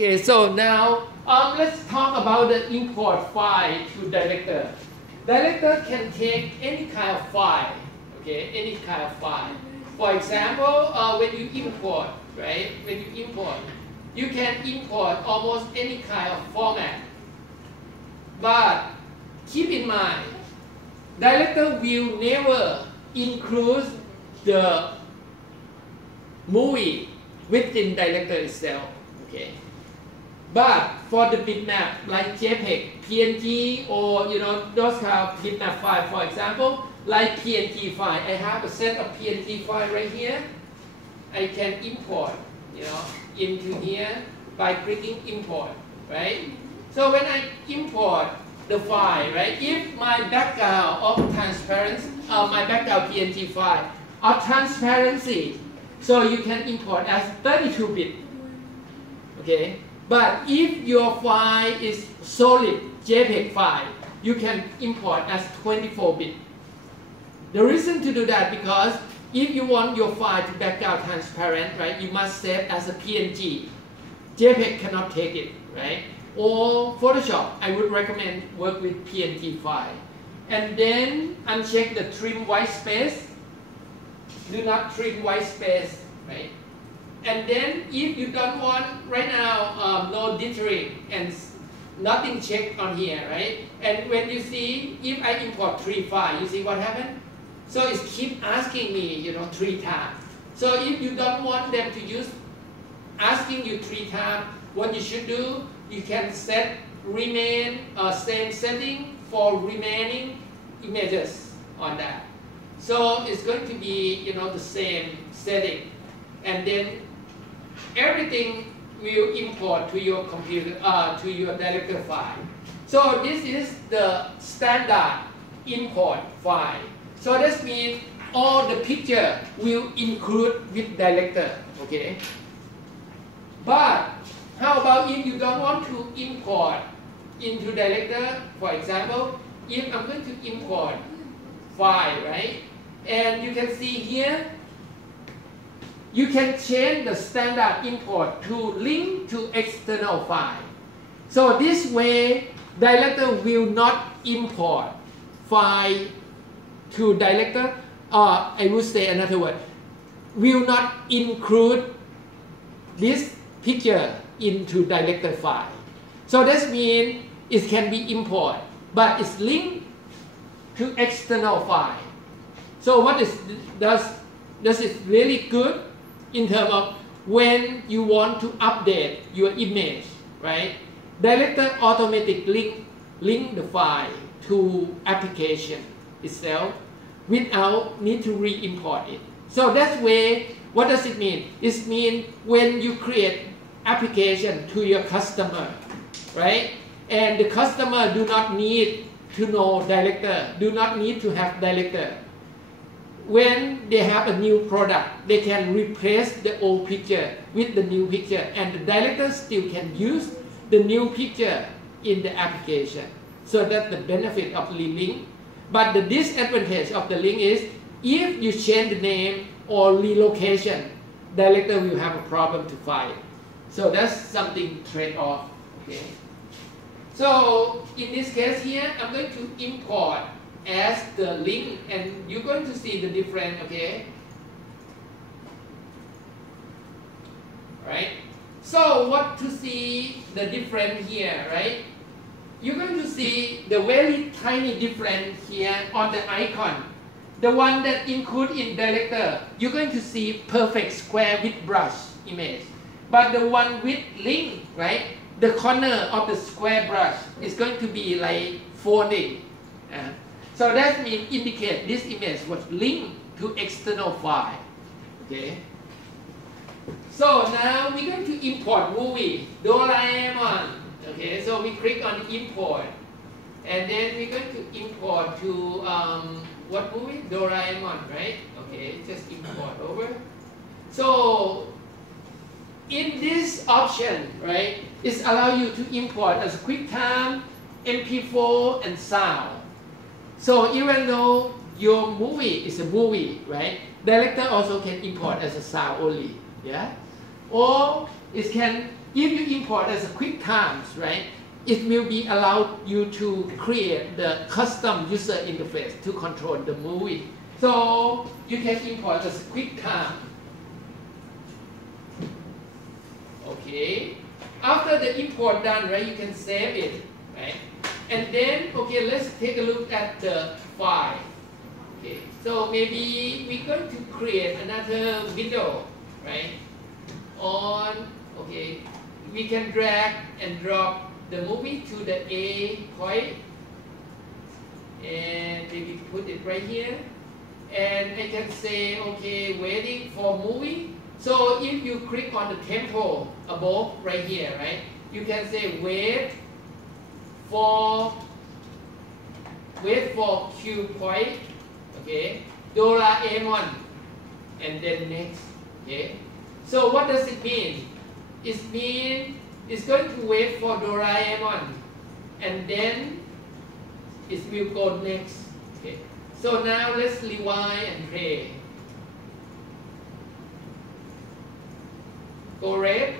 Okay, so now let's talk about the import file to Director. Director can take any kind of file, okay, any kind of file. For example, when you import, right, when you import, you can import almost any kind of format. But keep in mind, Director will never include the movie within Director itself, okay. But for the bitmap like JPEG, PNG, or those kind of bitmap file, for example, like PNG file, I have a set of PNG file right here. I can import, into here by clicking import, right? So when I import the file, right, if my background of transparency, my background PNG file of transparency, so you can import as 32-bit, okay? But if your file is solid JPEG file, you can import as 24-bit. The reason to do that because if you want your file to background transparent, right, you must save as a PNG. JPEG cannot take it, right? Or Photoshop, I would recommend work with PNG file. And then uncheck the trim white space. Do not trim white space, right? And then if you don't want right now no dithering and nothing checked on here, right? And when you see if I import 3 files, you see what happened? So it keep asking me 3 times. So if you don't want them to use asking you 3 times, what you should do, you can set remain same setting for remaining images on that. So it's going to be the same setting, and then everything will import to your computer, to your Director file. So this is the standard import file. So that means all the picture will include with Director, okay? But how about if you don't want to import into Director? For example, if I'm going to import file, right? And you can see here, you can change the standard import to link to external file. So this way, Director will not import file to Director, or I would say another word, will not include this picture into Director file. So that means it can be imported, but it's linked to external file. So what is does it really good in terms of when you want to update your image, right? Director automatically link the file to application itself without need to re-import it. So that way, what does it mean? It means when you create application to your customer, right? And the customer do not need to know Director, do not need to have Director. When they have a new product, they can replace the old picture with the new picture, and the Director still can use the new picture in the application. So that's the benefit of link. But the disadvantage of the link is if you change the name or relocation, Director will have a problem to find. So that's something trade-off. Okay. So in this case here, I'm going to import as the link, and you're going to see the difference, okay? Right? So what to see the difference here, right? You're going to see the very tiny difference here on the icon. The one that include in Director, you're going to see perfect square with brush image. But the one with link, right? The corner of the square brush is going to be like folding. So that means indicate this image was linked to external file. Okay. So now we're going to import movie Doraemon. Okay. So we click on import, and then we're going to import to what movie? Doraemon, right? Okay. Just import over. So in this option, right, it allows you to import as QuickTime, MP4, and sound. So even though your movie is a movie, right, Director also can import as a sound only, yeah? Or it can if you import as a QuickTime, right, it will be allowed you to create the custom user interface to control the movie. So you can import as a QuickTime. Okay. After the import done, right, you can save it, right? And then, okay, let's take a look at the file. Okay, so maybe we're going to create another window, right? Okay, we can drag and drop the movie to the A point, and maybe put it right here. And I can say, okay, waiting for movie. So if you click on the tempo above right here, right, you can say wait for Q point, okay, Doraemon, and then next, okay. So what does it mean? It means it's going to wait for Doraemon, and then it will go next, okay. So now let's rewind and play. Go red.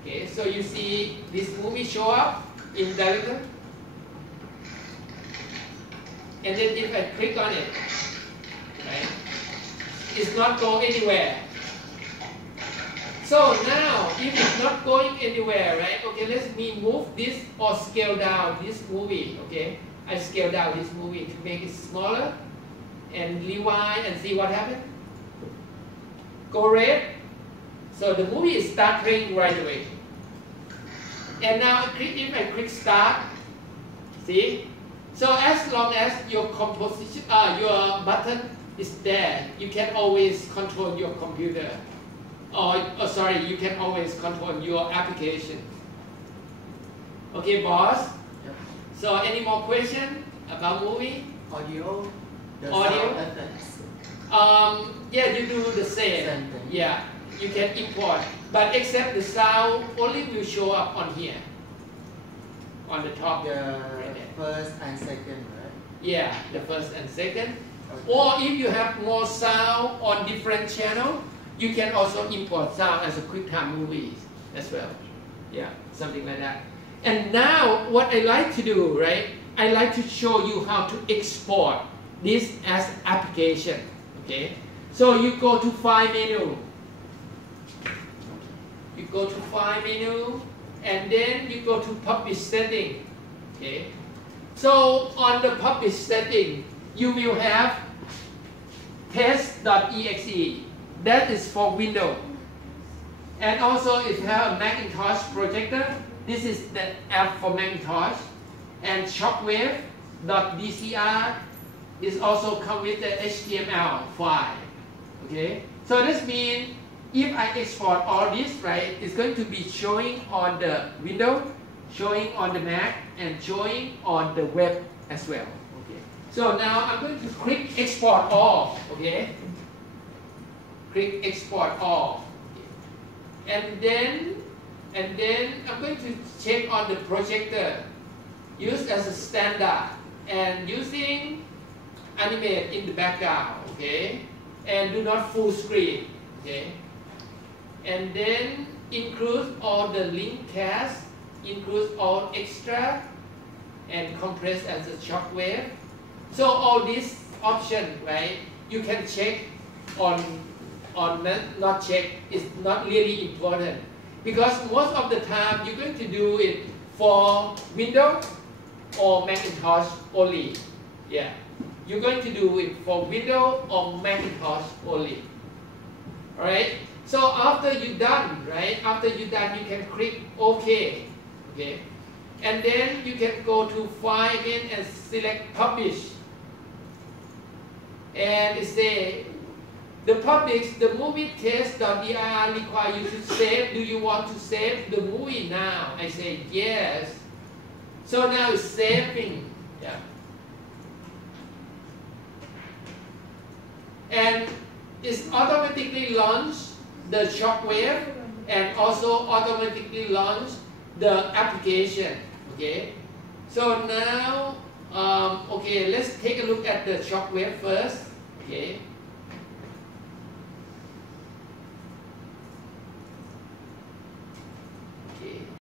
Okay, so you see this movie show up in director. And then if I click on it, right, it's not going anywhere. So now, if it's not going anywhere, right, okay, let me move this or scale down this movie, okay. I scale down this movie to make it smaller and rewind and see what happened. Go red. So the movie is start playing right away. And now if I click start, see? So as long as your composition, your button is there, you can always control your computer. Sorry, you can always control your application. Okay, boss? Yep. So any more question about movie? Audio, the Audio? sound effects. Yeah, you do the same. Same thing. Yeah, you can import, but except the sound only will show up on here, on the top. The right there. first and second, right? Yeah, the first and second. Okay. Or if you have more sound on different channel, you can also import sound as a QuickTime movies as well. Yeah, something like that. And now what I like to do, right? I like to show you how to export this as application. Okay. So you go to File menu. You go to File menu, and then you go to Publish Setting. Okay. So on the Publish Setting, you will have test.exe. That is for Windows. And also if you have a Macintosh projector, this is the app for Macintosh. And shockwave.dcr is also come with the HTML file. Okay. So this means if I export all this, right, it's going to be showing on the Windows, showing on the Mac, and showing on the web as well. Okay. So now I'm going to click Export All. Okay. Click Export All. Okay. And then I'm going to check on the projector, used as a standard, and using animate in the background. Okay. And do not full screen. Okay. And then include all the link cast, include all extra, and compress as a shockwave. So all these options, right, you can check on not check is not really important, because most of the time you're going to do it for Windows or Macintosh only. Yeah, you're going to do it for Windows or Macintosh only. All right. So after you're done, right? After you're done, you can click OK. Okay. And then you can go to File again and select Publish. And it say the publish, the movie test.dir require you to save. Do you want to save the movie now? I say yes. So now it's saving. Yeah. And it's automatically launched the shockwave and also automatically launch the application. Okay. So now, okay, let's take a look at the shockwave first. Okay.